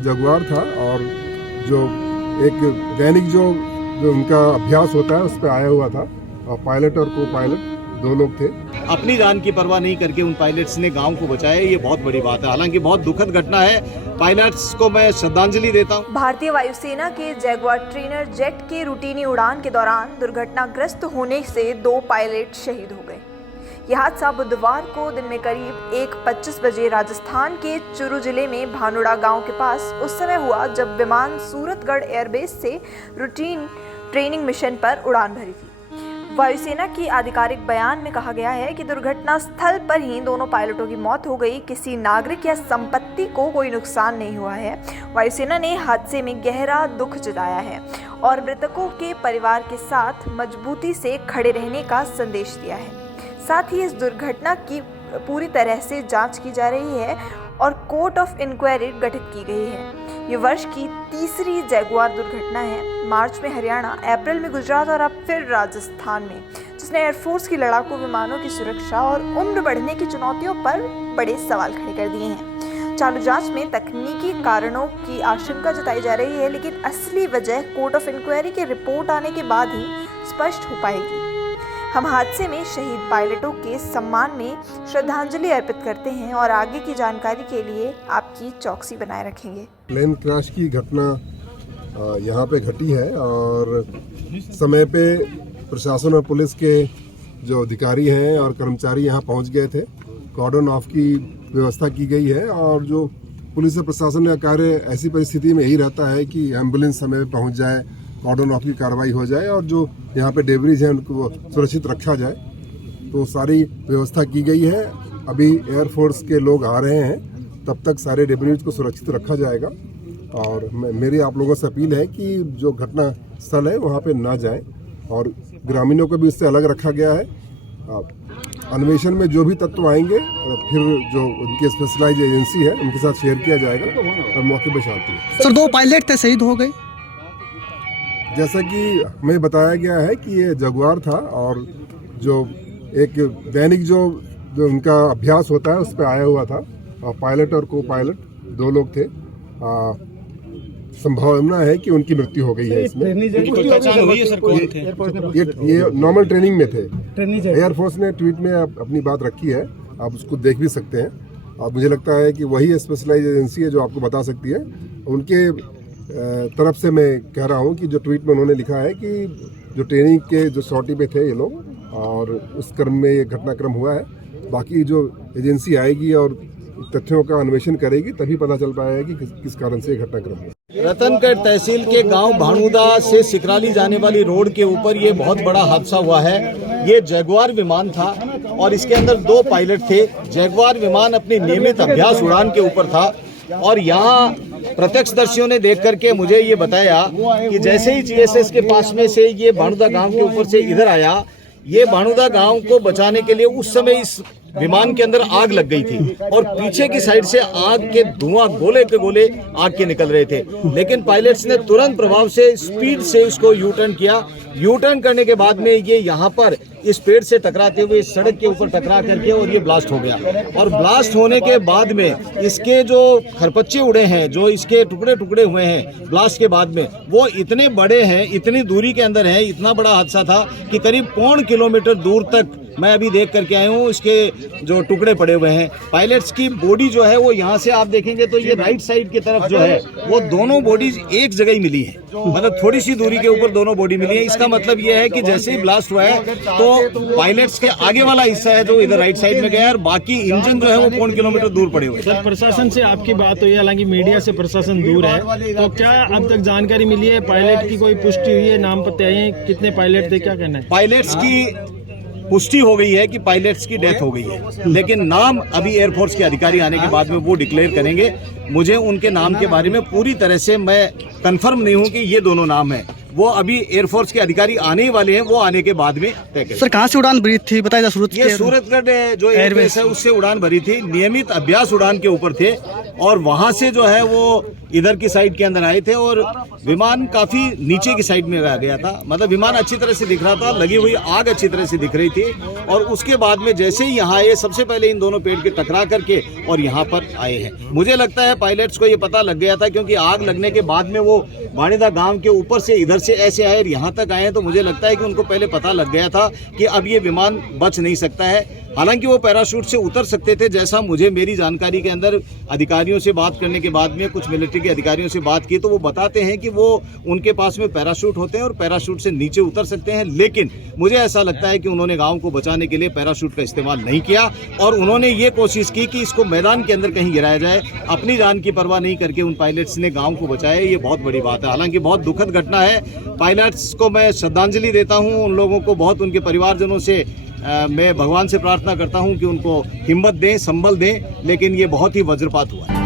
Jaguar था और जो एक दैनिक जो उनका अभ्यास होता है उस पर आया हुआ था और पायलट और को पायलट 2 लोग थे। अपनी जान की परवाह नहीं करके उन पायलट्स ने गांव को बचाया, ये बहुत बड़ी बात है। हालांकि बहुत दुखद घटना है, पायलट्स को मैं श्रद्धांजलि देता हूं। भारतीय वायुसेना के जगुआर ट्रेनर जेट के रूटीनी उड़ान के दौरान दुर्घटनाग्रस्त होने से 2 पायलट शहीद हो गए। यह हादसा बुधवार को दिन में करीब 1:25 बजे राजस्थान के चुरू जिले में भानुड़ा गांव के पास उस समय हुआ जब विमान सूरतगढ़ एयरबेस से रूटीन ट्रेनिंग मिशन पर उड़ान भरी थी। वायुसेना की आधिकारिक बयान में कहा गया है कि दुर्घटना स्थल पर ही दोनों पायलटों की मौत हो गई। किसी नागरिक या संपत्ति को कोई नुकसान नहीं हुआ है। वायुसेना ने हादसे में गहरा दुख जताया है और मृतकों के परिवार के साथ मजबूती से खड़े रहने का संदेश दिया है। साथ ही इस दुर्घटना की पूरी तरह से जांच की जा रही है और कोर्ट ऑफ इंक्वायरी गठित की गई है। ये वर्ष की तीसरी जगुआर दुर्घटना है। मार्च में हरियाणा, अप्रैल में गुजरात और अब फिर राजस्थान में, जिसने एयरफोर्स की लड़ाकू विमानों की सुरक्षा और उम्र बढ़ने की चुनौतियों पर बड़े सवाल खड़े कर दिए हैं। चालू जांच में तकनीकी कारणों की आशंका जताई जा रही है, लेकिन असली वजह कोर्ट ऑफ इंक्वायरी की रिपोर्ट आने के बाद ही स्पष्ट हो पाएगी। हम हादसे में शहीद पायलटों के सम्मान में श्रद्धांजलि अर्पित करते हैं और आगे की जानकारी के लिए आपकी चौकसी बनाए रखेंगे। प्लेन क्रैश की घटना यहाँ पे घटी है और समय पे प्रशासन और पुलिस के जो अधिकारी हैं और कर्मचारी यहाँ पहुँच गए थे। कॉर्डन ऑफ की व्यवस्था की गई है और जो पुलिस और प्रशासन का कार्य ऐसी परिस्थिति में यही रहता है कि एम्बुलेंस समय पे पहुँच जाए, कॉर्डन ऑफ की कार्रवाई हो जाए और जो यहाँ पे डेब्रीज हैं उनको सुरक्षित रखा जाए। तो सारी व्यवस्था की गई है। अभी एयरफोर्स के लोग आ रहे हैं, तब तक सारे डेब्रीज को सुरक्षित रखा जाएगा। और मेरी आप लोगों से अपील है कि जो घटना स्थल है वहाँ पे ना जाएं और ग्रामीणों को भी इससे अलग रखा गया है। अन्वेषण में जो भी तत्व आएंगे फिर जो उनकी स्पेशलाइज एजेंसी है उनके साथ शेयर किया जाएगा और मौके पर शांति। सर 2 पायलट थे शहीद हो गए। जैसा कि हमें बताया गया है कि ये जगुआर था और जो एक दैनिक जो उनका अभ्यास होता है उस पर आया हुआ था और पायलट और को पायलट 2 लोग थे। संभावना है कि उनकी मृत्यु हो गई है इसमें। ये नॉर्मल ट्रेनिंग में थे। एयरफोर्स ने ट्वीट में अपनी बात रखी है, आप उसको देख भी सकते हैं। और मुझे लगता है कि वही स्पेशलाइज एजेंसी है जो आपको बता सकती है। उनके तरफ से मैं कह रहा हूं कि जो ट्वीट में उन्होंने लिखा है कि जो ट्रेनिंग के जो सॉर्टी पे थे ये लोग और उस क्रम में ये घटनाक्रम हुआ है। बाकी जो एजेंसी आएगी और तथ्यों का अन्वेषण करेगी तभी पता चल पाएगा कि किस कारण से ये घटनाक्रम हुआ। रतनगढ़ तहसील के गांव भानुदा से सिकराली जाने वाली रोड के ऊपर ये बहुत बड़ा हादसा हुआ है। ये जगुआर विमान था और इसके अंदर 2 पायलट थे। जगुआर विमान अपनी नियमित अभ्यास उड़ान के ऊपर था और यहाँ प्रत्यक्षदर्शियों ने देख करके मुझे ये बताया कि जैसे ही जीएसएस के पास में से ये भानुदा गांव के ऊपर से इधर आया, ये भानुदा गांव को बचाने के लिए उस समय इस विमान के अंदर आग लग गई थी और पीछे की साइड से आग के धुआं गोले के गोले आग के निकल रहे थे। लेकिन पायलट्स ने तुरंत प्रभाव से स्पीड से उसको यू टर्न किया। यू टर्न करने के बाद में ये यहाँ पर इस पेड़ से टकराते हुए सड़क के ऊपर टकरा करके और ये ब्लास्ट हो गया। और ब्लास्ट होने के बाद में इसके जो खरपच्चे उड़े हैं, जो इसके टुकड़े टुकड़े हुए हैं ब्लास्ट के बाद में, वो इतने बड़े हैं, इतनी दूरी के अंदर है। इतना बड़ा हादसा था कि करीब 1.25 किलोमीटर दूर तक मैं अभी देख करके आया हूँ, इसके जो टुकड़े पड़े हुए हैं। पायलट्स की बॉडी जो है वो यहाँ से आप देखेंगे तो ये राइट साइड की तरफ जो है वो दोनों बॉडीज एक जगह ही मिली है, मतलब थोड़ी सी दूरी के ऊपर दोनों बॉडी मिली है। इसका मतलब ये है कि जैसे ही ब्लास्ट हुआ है तो पायलट्स के आगे वाला हिस्सा है जो इधर राइट साइड में गया है और बाकी इंजन जो है वो 1.25 किलोमीटर दूर पड़े हुए। सर प्रशासन से आपकी बात हुई, हालांकि मीडिया से प्रशासन दूर है, तो क्या अब तक जानकारी मिली है? पायलट की कोई पुष्टि हुई है? नाम पते आए हैं? कितने पायलट थे? क्या कहना है? पायलट्स की पुष्टि हो गई है कि पायलट्स की डेथ हो गई है, लेकिन नाम अभी एयरफोर्स के अधिकारी आने के बाद में वो डिक्लेयर करेंगे। मुझे उनके नाम के बारे में पूरी तरह से मैं कंफर्म नहीं हूं कि ये दोनों नाम है। वो अभी एयरफोर्स के अधिकारी आने ही वाले हैं, वो आने के बाद में तय करेंगे। सर कहाँ से उड़ान भरी थी बताया सूरत ये सूरतगढ़ जो एयरबेस है उससे उड़ान भरी थी, नियमित अभ्यास उड़ान के ऊपर थे और वहां से जो है वो इधर की साइड के अंदर आए थे और विमान काफी नीचे की साइड में आ गया था, मतलब विमान अच्छी तरह से दिख रहा था, लगी हुई आग अच्छी तरह से दिख रही थी और उसके बाद में जैसे ही यहाँ आए सबसे पहले इन दोनों पेड़ के टकरा करके और यहाँ पर आए हैं। मुझे लगता है पायलट्स को ये पता लग गया था, क्योंकि आग लगने के बाद में वो भाणीदा गांव के ऊपर से इधर से ऐसे आए और यहाँ तक आए, तो मुझे लगता है कि उनको पहले पता लग गया था कि अब ये विमान बच नहीं सकता है। हालांकि वो पैराशूट से उतर सकते थे, जैसा मुझे मेरी जानकारी के अंदर अधिकारियों से बात करने के बाद में कुछ मिलिट्री के अधिकारियों से बात की तो वो बताते हैं कि वो उनके पास में पैराशूट होते हैं और पैराशूट से नीचे उतर सकते हैं, लेकिन मुझे ऐसा लगता है कि उन्होंने गांव को बचाने के लिए पैराशूट का इस्तेमाल नहीं किया और उन्होंने ये कोशिश की कि इसको मैदान के अंदर कहीं गिराया जाए। अपनी जान की परवाह नहीं करके उन पायलट्स ने गाँव को बचाया, ये बहुत बड़ी बात है। हालांकि बहुत दुखद घटना है, पायलट्स को मैं श्रद्धांजलि देता हूँ, उन लोगों को बहुत, उनके परिवारजनों से मैं भगवान से प्रार्थना करता हूं कि उनको हिम्मत दें, संबल दें, लेकिन ये बहुत ही वज्रपात हुआ है।